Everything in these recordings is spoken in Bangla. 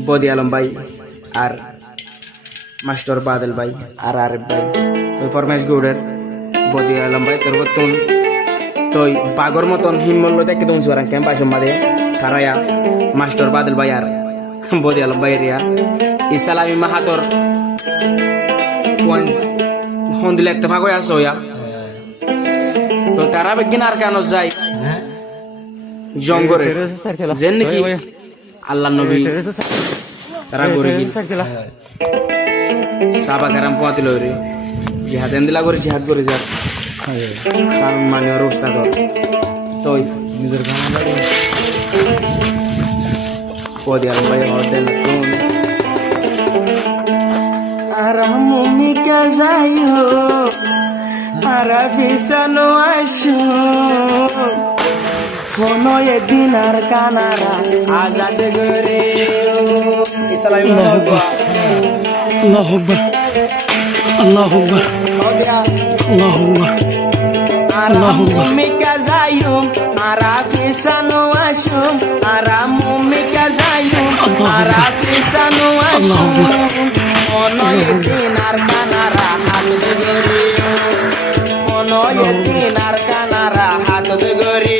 বদি আলম ভাই আর মাস্টার বাদল ভাই আর আরিফ ভাই ওই ফরমেশ গৌড়ের বদি আলম ভাই তোর তুন তোই বাগর মতন হিম্মল দেখে তুন সুরান ক্যাম্প আইসম বাদে কারায়া মাস্টার বাদল ভাই আর বদি আলম ভাই রিয়া ইসালামি মাহাতর হন্দিলে একটা ভাগ হয়ে আসো ইয়া তো তারা বেগিন আর কেন যায় জঙ্গরে যেন নাকি আল্লাহ নবী তারা গরে গিয়ে সাবা কারাম পোয়াতি লরে জিহাদ এন্দিলা করে জিহাদ করে যা কারণ মানে রোস্তা তো তোই নিজের গানা লাগে পোদি আর ভাই হদেন তুন আরামুমি কা যাইও আরা ফিসানো আইসো কোনো একদিন আর কানারা আজাদ করে আল্লাহু আকবার আল্লাহু আকবার আল্লাহু আকবার আরামুমি কা যাইও আরা ফিসানো আইসো আরামুমি কা যাইও আরা ফিসানো আইসো কোনো একদিন আর কানারা আজাদ করে কোনো একদিন আর কানারা আজাদ করে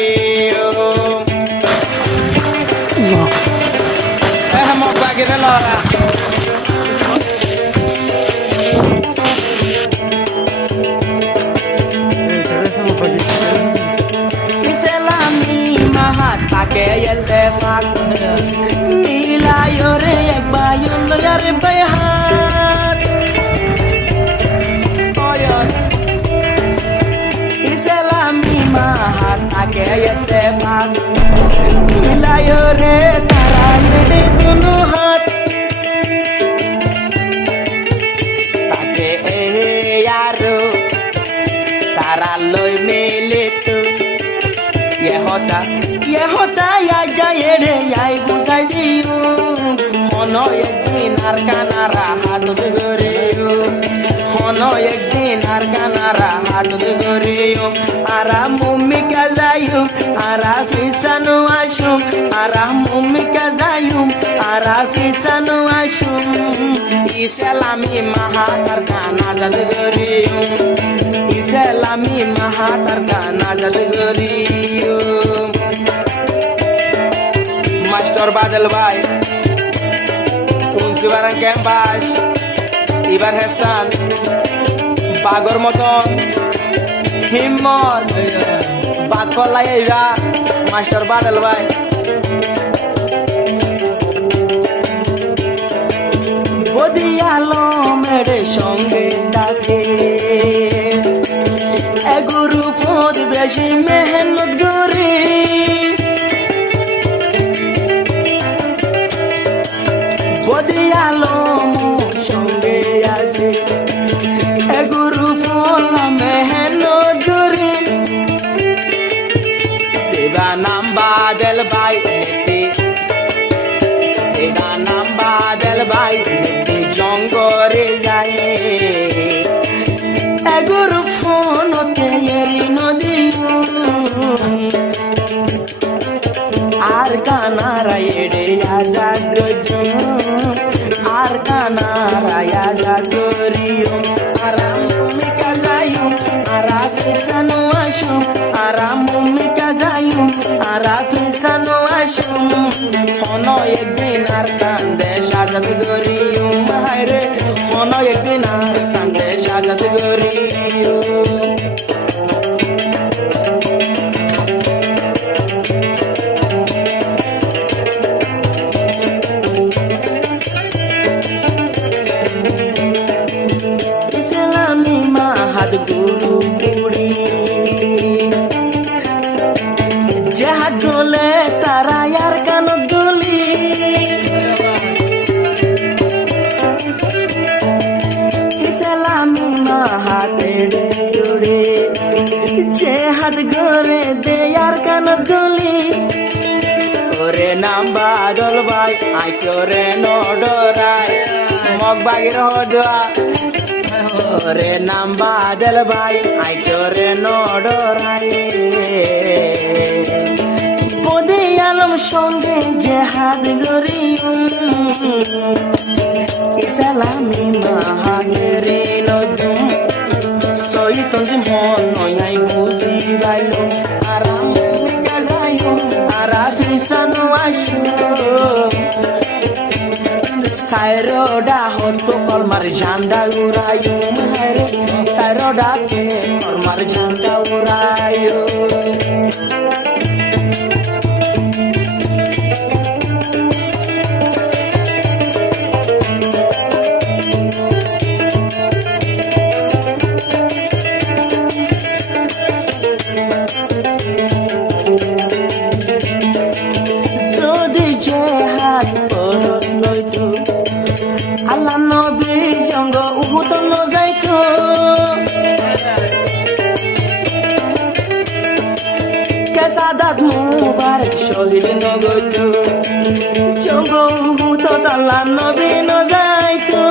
तारा लोई मेले तो ये होता या जाए रे याई बुझाई दियो मनो एक दिन आर कानारा हाथ धरियो मनो एक दिन आर कानारा हाथ धरियो आरा मम्मी का जायो आरा फिसानो आशो आरा मम्मी का जायो आरा फिसानो आशो इस्लामी महातर काना जद गरियो इस्लामी महातर काना जद गरियो মাস্টার বাদল ভাই উনসিবারান ক্যাম্পাস এবার হেস্তান বাগর মতন হিম্মত বাদ করলাই এইবা মাস্টার বাদল ভাই বদি আলমের সঙ্গে ডাকে এগুরু ফোদ বেশি মেহনত করে বদি আলম সঙ্গে আছে এগুরু ফোন মেহনত করে সেবা নাম বাদল ভাই সেবা নাম বাদল ভাই জঙ্গরে যায় এগুরু ফোন তেরি নদী আর কানারা এড়ে আজাদ আর কানারা আজাদ করিও আরাম মিকা যাইও আরা ফিসানো আসো আরাম মিকা যাইও আরা ফিসানো আসো মনো একদিন আর কান্দে আজাদ করিও মাইরে মনো একদিন আর কান্দে আজাদ করিও গুরু বুড়ি যাহা গলে তারা আর কান গলি ইসলামি মাহাতে জুড়ে যে হাত গলে দে আর কান গলি ওরে নাম বাদল ভাই আই করে নডরাই মগ বাগির হদা রে নাম বাদল ভাই আই করে নডরাই বদি গেলাম সঙ্গে যে হাত গরিম ইসালামি মাহাগেরে নজুম সৈতন যে মন নয়াই বুঝি গাইল আরাম গাইল আরাফি সানো আসো সাইরোডা হতো কলমার ঝান্ডা উড়ায়ু মারে সাইরোডা কে কলমার ঝান্ডা উড়ায়ু যদি যে হাত পরত লইতো আল্লাহ নবী জঙ্গ উহুদ নজাইতো কেসাদাত মুবারক শহীদ নগইতো জঙ্গ উহুদ আল্লাহ নবী নজাইতো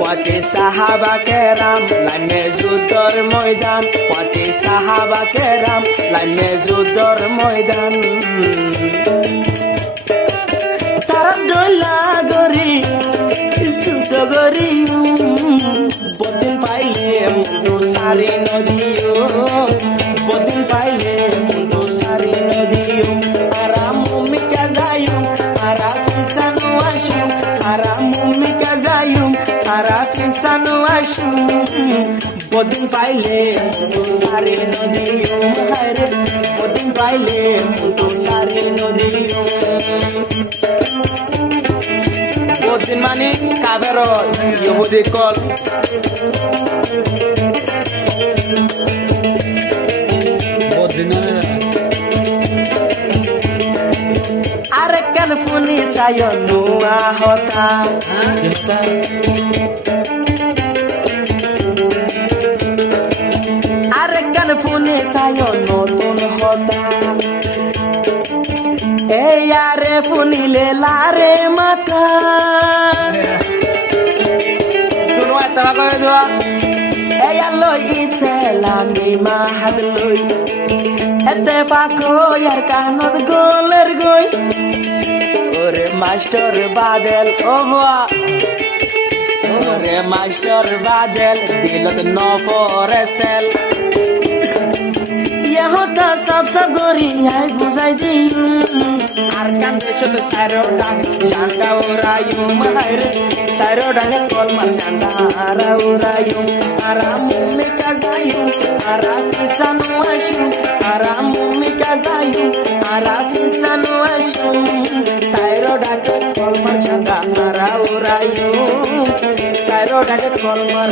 পাতে সাহাবা কেরাম লাইনে যুদ্ধর ময়দান পাতে সাহাবা কেরাম লাইনে যুদ্ধর ময়দান তারা ডলা গরি সুত গরি বদিন পাইলে মুন্ডু সারি নদীও বদিন পাইলে মুন্ডু সারি নদীও আরাম মিকা যায়ুম আরাফি সানো আসুম আরাম মিকা যায়ুম আরাফি সানো আসুম বদিন পাইলে মুন্ডু সারি নদীও হায়রে বদিন পাইলে মুন্ডু সারি নদীও বদিন মানে কাবের ইহুদি কল আরে কেন ফুনি সায় নুয়া হতা আরে কেন ফুনি সায় নতুন হতা এই আরে ফুনিলে লারে মাথা তুনো এত করে দেওয়া এই আলোই ইসলামি মাহাদ লই এতে পাকো আর কানত গোলের গই ওরে মাস্টার বাদল ও বাবা ওরে মাস্টার বাদল দিলত ন পরে সেল হতা সব গরি আই বুঝাই দিই আর কান্দে ছোট সাইরো ডাং ঝান্ডা উড়ায়ু মারে সাইরো ডাঙে কলমার ঝান্ডা আরা উড়ায়ু আরাম মিকা যায়ু আরাফি সানো আসু আরাম মিকা যায়ু আরাফি সানো আসু সাইরো ডাঙে কলমার ঝান্ডা আরা উড়ায়ু সাইরো ডাঙে কলমার